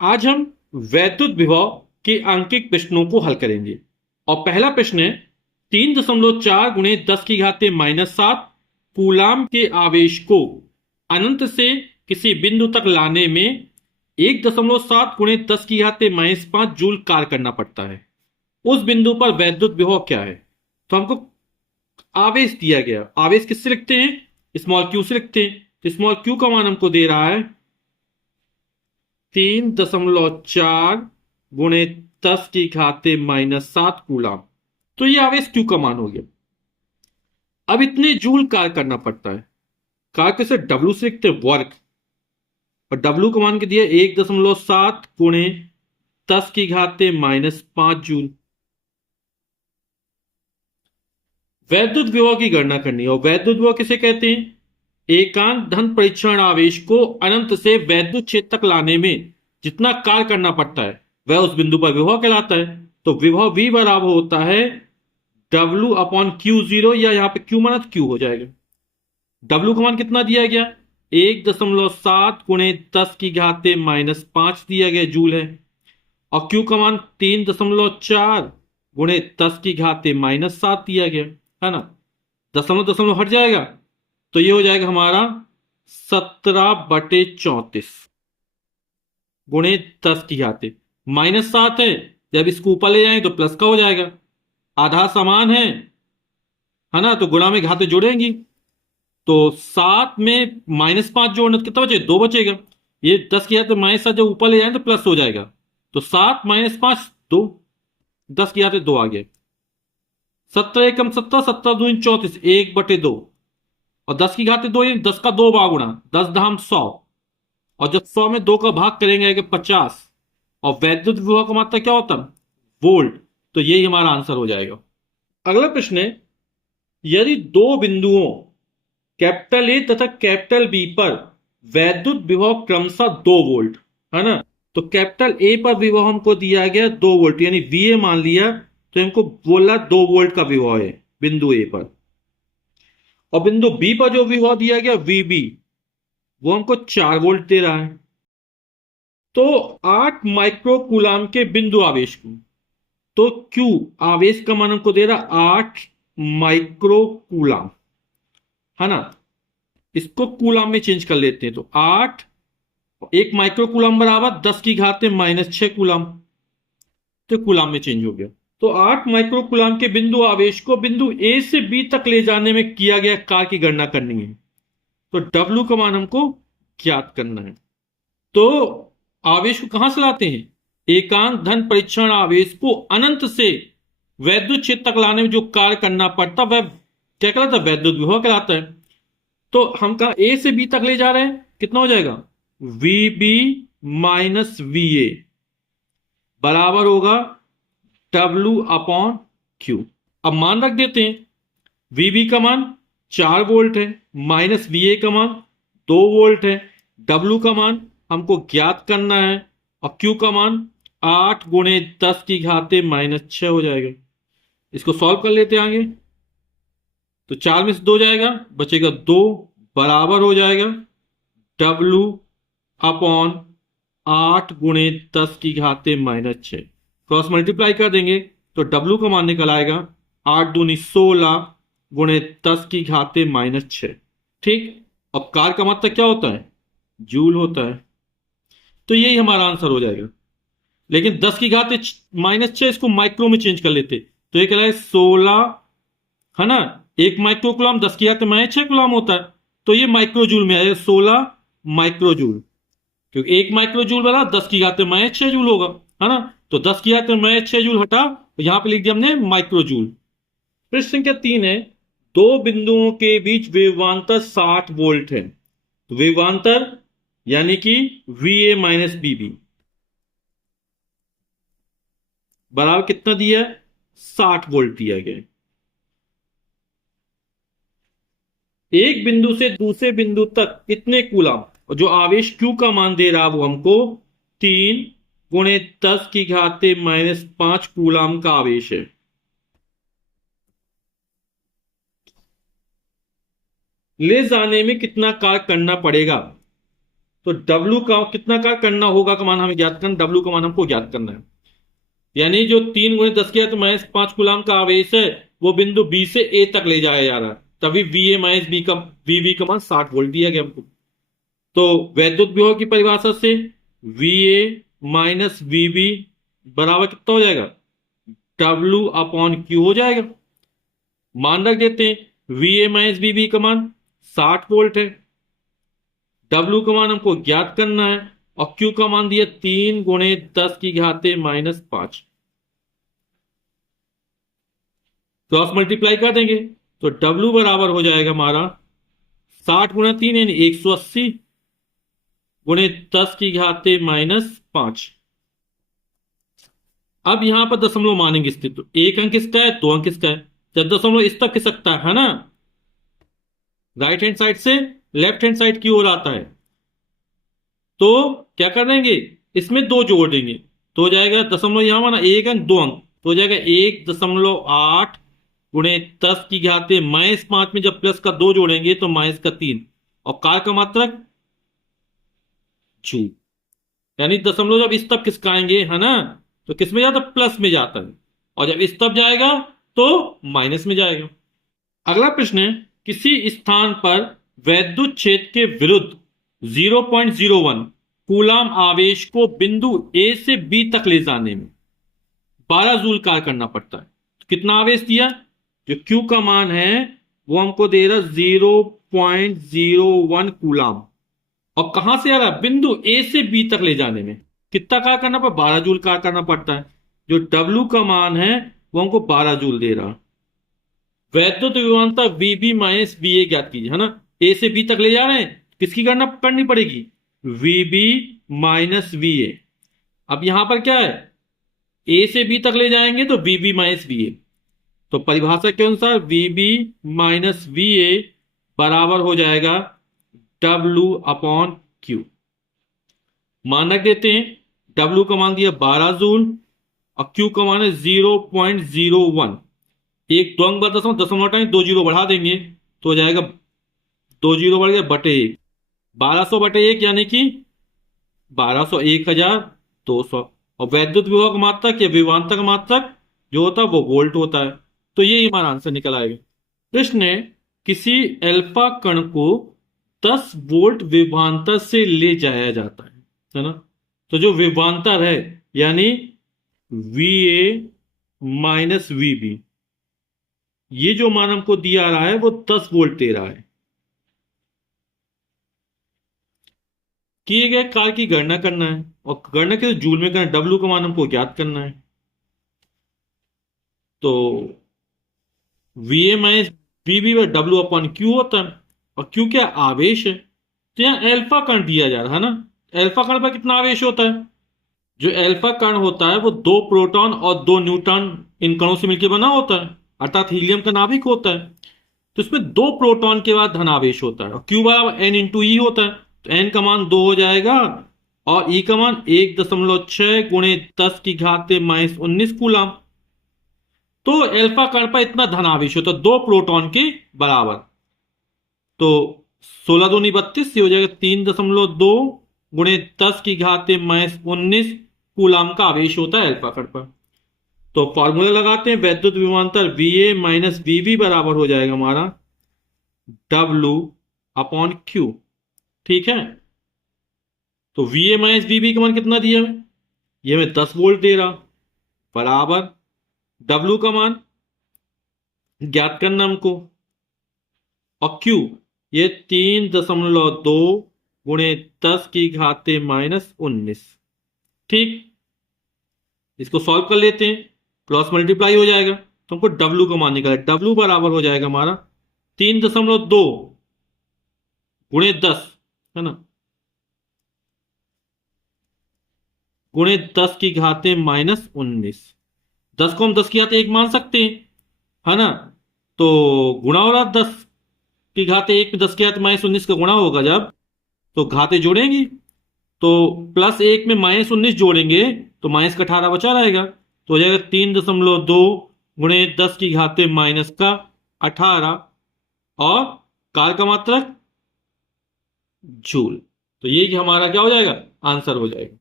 आज हम वैद्युत विभव के आंकिक प्रश्नों को हल करेंगे। और पहला प्रश्न है 3.4 गुणे 10 की घाते -7 कूलाम के आवेश को अनंत से किसी बिंदु तक लाने में 1.7 गुणे 10 की घाते -5 जूल कार्य करना पड़ता है। उस बिंदु पर वैद्युत विभव क्या है? तो हमको आवेश दिया गया। आवेश किससे लिखते हैं? स्मॉल क्यू से लिखते हैं। तो स्मॉल क्यू का मान हमको दे रहा है 3.4 गुणे 10 की घाते -7 कूलाम। तो ये आवेश क्यू का मान हो गया। अब इतने जूल कार्य करना पड़ता है। कार्य कैसे? डब्ल्यू से लिखते हैं, वर्क। और डब्ल्यू का मान के दिया 1.7 गुणे 10 की घाते -5 जूल। वैद्युत विभव की गणना करनी है। और वैद्युत विभव किसे कहते हैं? एकांक धन परीक्षण आवेश को अनंत से वैद्युत क्षेत्र तक लाने में जितना कार्य करना पड़ता है वह उस बिंदु पर विभव कहलाता है। तो विभव v बराबर होता है W अपॉन Q0, या यहां पे Q माना तो Q हो जाएगा। W का मान कितना दिया गया? 1.7 गुणे 10 की घाते -5 दिया गया, जूल है। और Q का मान 3.4 गुणे 10 की घाते -7 दिया गया, है ना। दशमलव दशमलव हट जाएगा तो ये हो जाएगा हमारा 17/34 गुणे 10 की घाते -7 है। जब इसको ऊपर ले जाएंगे तो प्लस का हो जाएगा। आधा समान है ना, तो गुणा में घाते जुड़ेंगी। तो 7 में -5 जोड़ना तो कितना बचे? 2 बचेगा। ये 10 की घाते -7 जब ऊपर ले जाएंगे तो प्लस हो जाएगा। तो 7 -5 2, 10 की घाते 2 आ गया। 17 एकम 17, 17 दूनी 34, 1/2। और 10 की घाते 2, 10 का 2 बार गुणा, 10 दहम 100। और जब 100 में 2 का भाग करेंगे आएगा 50। और वैद्युत विभव का मात्रा क्या होता है? वोल्ट। तो यही हमारा आंसर हो जाएगा। अगला प्रश्न है, यदि दो बिंदुओं कैपिटल ए तथा कैपिटल बी पर वैद्युत विभव क्रमशः 2 वोल्ट, है ना। तो कैपिटल ए पर विभव हमको दिया गया 2 वोल्ट, यानी वीए मान लिया। तो हमको बोला 2 वोल्ट का विभव है बिंदु ए पर। और बिंदु बी पर जो विभव दिया गया वीबी, वो हमको 4 वोल्ट दे रहा है। तो 8 माइक्रो कूलाम के बिंदु आवेश को, तो क्यू आवेश का मान हमको दे रहा 8 माइक्रो कूलाम, है ना। इसको कूलाम में चेंज कर लेते हैं। तो 8, 1 माइक्रो कूलाम बराबर 10 की घाते -6 कूलाम। तो कूलाम में चेंज हो गया। तो 8 माइक्रो कूलाम के बिंदु आवेश को बिंदु ए से बी तक ले जाने में किया गया कार्य की गणना करनी है। तो डब्ल्यू का मान हमको ज्ञात करना है। तो आवेश को कहां से लाते हैं? एकांक धन परीक्षण आवेश को अनंत से वैद्युत क्षेत्र तक लाने में जो कार्य करना पड़ता वह क्या कहलाता है? वैद्युत विभव कहलाता है। तो हम कहा ए से बी तक ले जा रहे हैं, कितना हो जाएगा? वीबी माइनस वी ए बराबर होगा डब्ल्यू अपॉन क्यू। अब मान रख देते हैं। वीबी का मान 4 वोल्ट है, माइनस वी ए का मान 2 वोल्ट है। डब्ल्यू का मान हमको ज्ञात करना है। और क्यू का मान 8 गुणे 10 की घाते -6 हो जाएगा। इसको सॉल्व कर लेते हैं आगे। तो 4 में से 2 जाएगा, बचेगा 2, बराबर हो जाएगा डब्ल्यू अपॉन 8 गुणे 10 की घाते -6। क्रॉस मल्टीप्लाई कर देंगे तो डब्ल्यू का मान निकल आएगा 8 दूनी 16 गुणे 10 की घाते -6। ठीक। अब कार का मात्रा क्या होता है? जूल होता है। तो यही हमारा आंसर हो जाएगा। लेकिन 10 की घाते -6 इसको माइक्रो में चेंज कर लेते तो ये कहलाए 16, है ना। 1 माइक्रो कूलम 10 की घाते -6 कूलम होता है। तो ये माइक्रो जूल में आएगा, 16 माइक्रो जूल। क्योंकि 1 माइक्रो जूल वाला 10 की घाते -6 जूल होगा, है ना। तो 10 की घाते -6 जूल हटा, तो यहां पे लिख दिया हमने माइक्रो जूल। प्रश्न संख्या 3 है, दो बिंदुओं के बीच विभवांतर 60 वोल्ट है। तो विभवांतर यानी कि वी ए माइनस बीबी बराबर कितना दिया है? 60 वोल्ट दिया गया है। एक बिंदु से दूसरे बिंदु तक कितने कूलम, और जो आवेश क्यू का मान दे रहा वो हमको 3 गुणे 10 की घाते -5 कूलम का आवेश है। ले जाने में कितना कार्य करना पड़ेगा? तो डब्ल्यू का कितना का करना होगा का मान हमें ज्ञात करना, डब्ल्यू का मान हमको ज्ञात करना है। यानी जो 3 × 10 की तो माइनस 5 कूलाम का आवेश है वो बिंदु बी से ए तक ले जाया जा रहा है, तभी वी ए माइनस बी का वी का मान 60 वोल्ट दिया गया हमको। तो वैद्युत विभव की परिभाषा से V A minus V B बराबर कितना हो जाएगा, डब्ल्यू अपॉन क्यू हो जाएगा। मान रख देते हैं V A minus B B का मान 60 वोल्ट है, डब्ल्यू का मान हमको ज्ञात करना है, और क्यू का मान दिया 3 × 10⁻⁵ क्रॉस मल्टीप्लाई कर देंगे तो डब्ल्यू बराबर हो जाएगा हमारा 60 × 3 यानी 180 × 10⁻⁵। अब यहां पर दशमलव मानेंगे स्थित, तो एक अंक किसका है, 2 अंक किसका है। जब दशमलव इस तक खिसकता है ना, राइट हैंड साइड से लेफ्ट हैंड साइड की ओर आता है, तो क्या कर देंगे, इसमें 2 जोड़ देंगे तो हो जाएगा दशमलव यहां माना 1 अंक 2 अंक, तो हो जाएगा 1.8 × 10⁻⁵ में जब प्लस का 2 जोड़ेंगे तो माइनस का 3, और कार का मात्रक जूल। यानी दशमलव जब इस तब खिसकाएंगे है ना, तो किस में जाता है, प्लस में जाता है, और जब इस तब जाएगा तो माइनस में जाएगा। अगला प्रश्न है, किसी स्थान पर वैद्युत क्षेत्र के विरुद्ध 0.01 कूलाम आवेश को बिंदु ए से बी तक ले जाने में 12 जूल कार्य करना पड़ता है। तो कितना आवेश दिया, जो क्यू का मान है वो हमको दे रहा 0.01 कूलाम, और कहां से आ रहा है, बिंदु ए से बी तक ले जाने में कितना कार्य करना पड़ता, 12 जूल कार्य करना पड़ता है। जो डब्ल्यू का मान है वो हमको 12 जूल दे रहा। वैद्युत विभवांतर V B minus V A ज्ञात कीजिए, है ना, ए से बी तक ले जा रहे हैं, किसकी गणना करनी पड़ेगी, V B minus V A. अब यहां पर क्या है, ए से बी तक ले जाएंगे तो V B minus V A, तो परिभाषा के अनुसार V B minus V A बराबर हो जाएगा डब्ल्यू अपॉन क्यू। मान रख देते हैं, डब्ल्यू का मान दिया 12 जूल और क्यू का मान है 0.01, एक 2 अंक बाद दशमलव हटाएं, 2 जीरो बढ़ा देंगे तो हो जाएगा 2 जीरो बढ़ गया बटे 1, 1200 बटे 1 यानी कि 1200 1200। और वैद्युत विभव का मात्रक या विभवांतर का मात्रक जो होता है वो वोल्ट होता है। तो ये हमारा आंसर निकल आएगा। प्रश्न है, किसी अल्फा कण को 10 वोल्ट विभवांतर से ले जाया जाता है ना, तो जो विभवांतर है यानी V A minus V B, ये जो मान हमको दिया रहा है वो 10 वोल्ट दे रहा है। किए गए कार्य की गणना करना है, और गणना के जूल में करना, डब्ल्यू का मान हमको ज्ञात करना है। तो V A minus V B by W upon Q होता है, और क्यू क्या आवेश है, तो यहां अल्फा कण दिया जा रहा है ना, अल्फा कण पर कितना आवेश होता है, जो अल्फा कण होता है वो 2 प्रोटॉन और 2 न्यूट्रॉन इन कणों से मिलकर बना होता है, अर्थात हीलियम का नाभिक होता है। तो इसमें 2 प्रोटॉन के बाद धनावेश होता है, और क्यू बराबर एन इंटू ई होता है, तो एन का मान 2 हो जाएगा और ई का मान 1.6 × 10⁻⁻19 कूलाम। तो अल्फा कण पर इतना धनावेश होता है 2 प्रोटॉन के बराबर, तो 16 दूनी 32, ये हो जाएगा 3.2 × 10⁻⁻19 कूलाम का आवेश होता है अल्फा कण पर। तो फॉर्मूला लगाते हैं, वैद्युत विभवांतर V A minus V B बराबर हो जाएगा हमारा डब्ल्यू अपॉन क्यू। ठीक है, तो V A minus V B का मान कितना दिया है, ये हमें 10 वोल्ट दे रहा, बराबर डब्ल्यू का मान ज्ञात करना हमको, और क्यू ये 3.2 × 10⁻⁻19। ठीक, इसको सॉल्व कर लेते हैं, क्रॉस मल्टीप्लाई हो जाएगा तो हमको डब्ल्यू का मान निकाला, डब्ल्यू बराबर हो जाएगा हमारा 3.2 × 10, है ना, × 10⁻⁻19। 10 को हम 10⁻1 मान सकते हैं, है ना, तो गुणा हो रहा 10⁻1 में 10⁻⁻19 का गुणा होगा जब, तो घाते जोड़ेंगी, तो +1 में -19 जोड़ेंगे तो माइनस का 18 बचा रहेगा, तो हो जाएगा 3.2 × 10⁻⁻18, और काल का मात्रक जूल। तो ये कि हमारा क्या हो जाएगा, आंसर हो जाएगा।